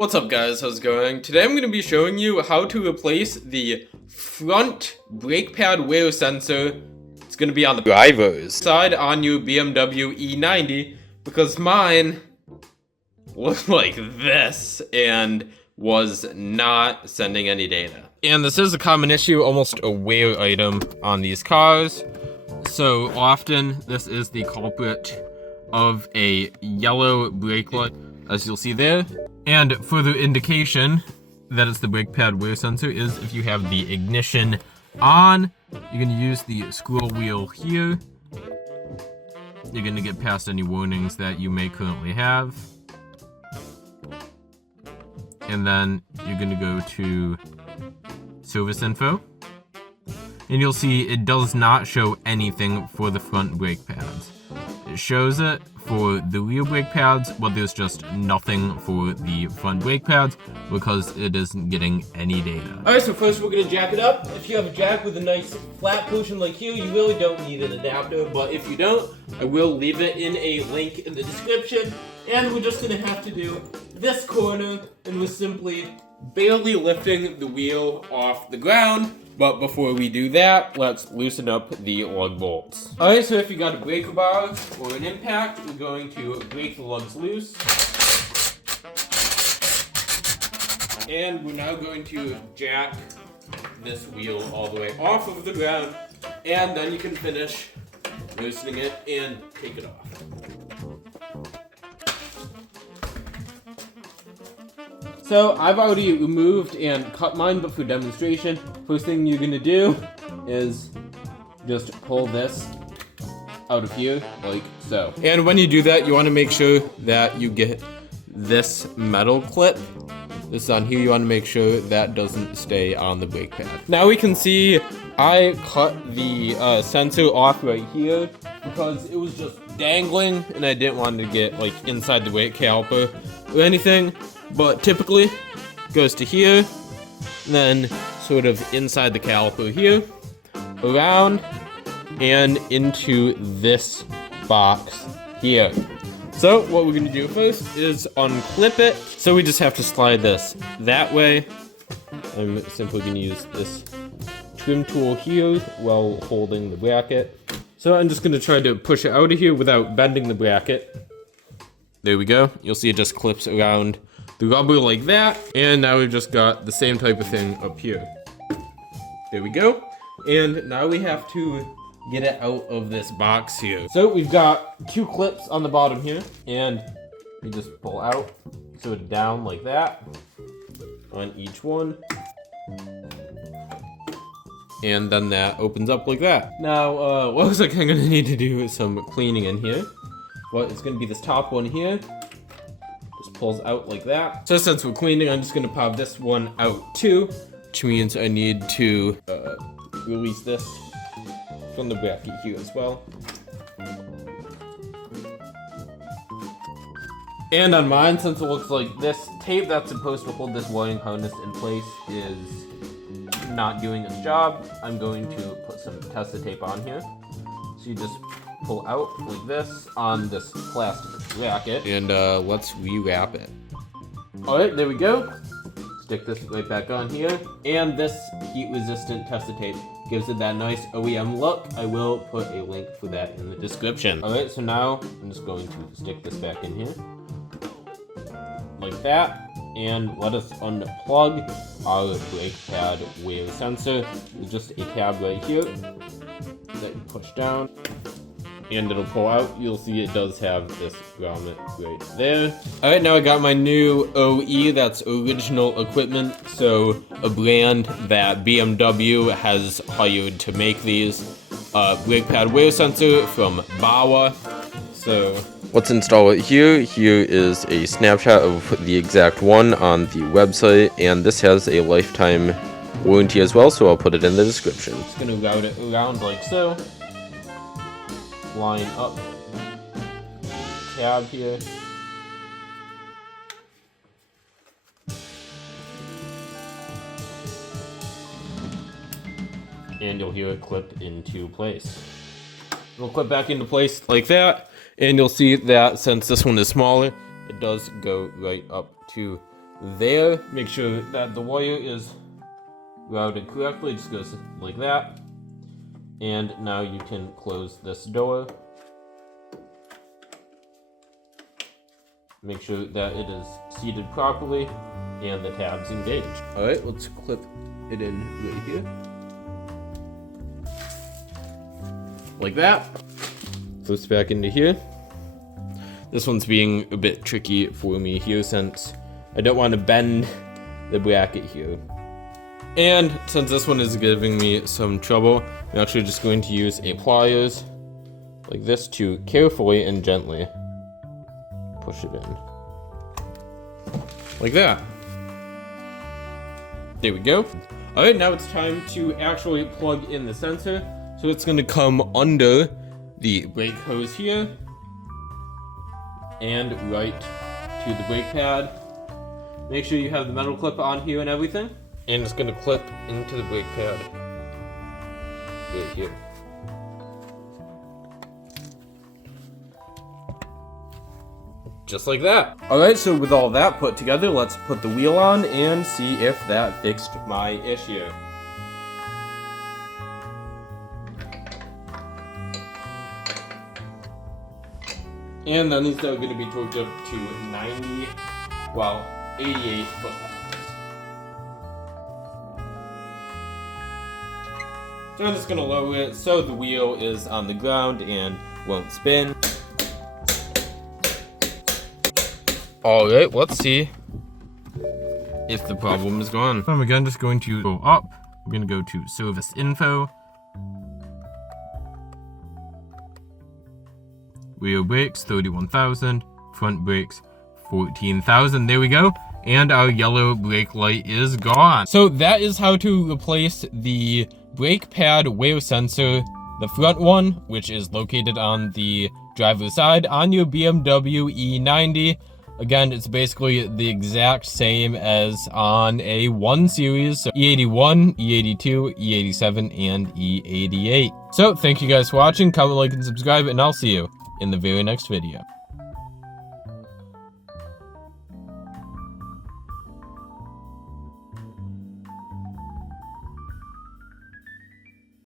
What's up guys, how's it going? Today I'm going to be showing you how to replace the front brake pad wear sensor. It's going to be on the driver's side on your BMW E90 because mine looked like this and was not sending any data. And this is a common issue, almost a wear item on these cars. So often this is the culprit of a yellow brake light, as you'll see there. And further indication that it's the brake pad wear sensor is if you have the ignition on, you're gonna use the scroll wheel here. You're gonna get past any warnings that you may currently have. And then you're gonna go to service info. And you'll see it does not show anything for the front brake pads. It shows it for the rear brake pads, but there's just nothing for the front brake pads because it isn't getting any data. Alright, so first we're gonna jack it up. If you have a jack with a nice flat portion like here, you really don't need an adapter, but if you don't, I will leave it in a link in the description. And we're just gonna have to do this corner, and we're simply barely lifting the wheel off the ground. But before we do that, let's loosen up the lug bolts. Alright, so if you got a breaker bar or an impact, we're going to break the lugs loose. And we're now going to jack this wheel all the way off of the ground. And then you can finish loosening it and take it off. So I've already removed and cut mine, but for demonstration, first thing you're gonna do is just pull this out of here, like so. And when you do that, you wanna make sure that you get this metal clip. This on here, you wanna make sure that doesn't stay on the brake pad. Now we can see I cut the sensor off right here because it was just dangling and I didn't want to get like inside the brake caliper or anything. But typically it goes to here, then sort of inside the caliper here, around, and into this box here. So what we're gonna do first is unclip it. So we just have to slide this that way. I'm simply gonna use this trim tool here while holding the bracket. So I'm just gonna try to push it out of here without bending the bracket. There we go. You'll see it just clips around the rubber like that, and now we've just got the same type of thing up here. There we go. And now we have to get it out of this box here. So we've got two clips on the bottom here, and we just pull out, sort of down like that on each one. And then that opens up like that. Now, what looks like I'm gonna need to do some cleaning in here. Well, it's gonna be this top one here. Pulls out like that. So since we're cleaning, I'm just gonna pop this one out too, which means I need to release this from the bracket here as well. And on mine, since it looks like this tape that's supposed to hold this wiring harness in place is not doing its job, I'm going to put some Testa tape on here. So you just pull out like this on this plastic bracket, and let's rewrap it. Alright, there we go. Stick this right back on here, and this heat-resistant Testa tape gives it that nice OEM look. I will put a link for that in the description. Alright, so now I'm just going to stick this back in here, like that, and let us unplug our brake pad wear sensor. There's just a tab right here that you push down, and it'll pull out. You'll see it does have this grommet right there. Alright, now I got my new OE, that's original equipment, so a brand that BMW has hired to make these. Brake pad wear sensor from Bauer. So let's install it here. Here is a snapshot of the exact one on the website, and this has a lifetime warranty as well, so I'll put it in the description. Just gonna route it around like so. Line up tab here. And you'll hear it clip into place. It'll clip back into place like that, and you'll see that since this one is smaller, it does go right up to there. Make sure that the wire is routed correctly, just goes like that. And now you can close this door. Make sure that it is seated properly and the tab's engaged. All right, let's clip it in right here. Like that. Flips back into here. This one's being a bit tricky for me here since I don't want to bend the bracket here. And since this one is giving me some trouble, I'm actually just going to use a pliers like this to carefully and gently push it in. Like that. There we go. All right, now it's time to actually plug in the sensor. So it's going to come under the brake hose here and right to the brake pad. Make sure you have the metal clip on here and everything. And it's going to clip into the brake pad right here. Just like that. Alright, so with all that put together, let's put the wheel on and see if that fixed my issue. And then these are going to be torqued up to 88 foot-pounds. So I'm just going to lower it so the wheel is on the ground and won't spin. Alright, let's see if the problem is gone. So I'm again just going to go up. I'm going to go to service info. Rear brakes, 31,000. Front brakes, 14,000. There we go. And our yellow brake light is gone. So that is how to replace the brake pad wear sensor, the front one, which is located on the driver's side on your BMW E90. Again, it's basically the exact same as on a 1 Series, so E81, E82, E87, and E88. So, thank you guys for watching, comment, like, and subscribe, and I'll see you in the very next video.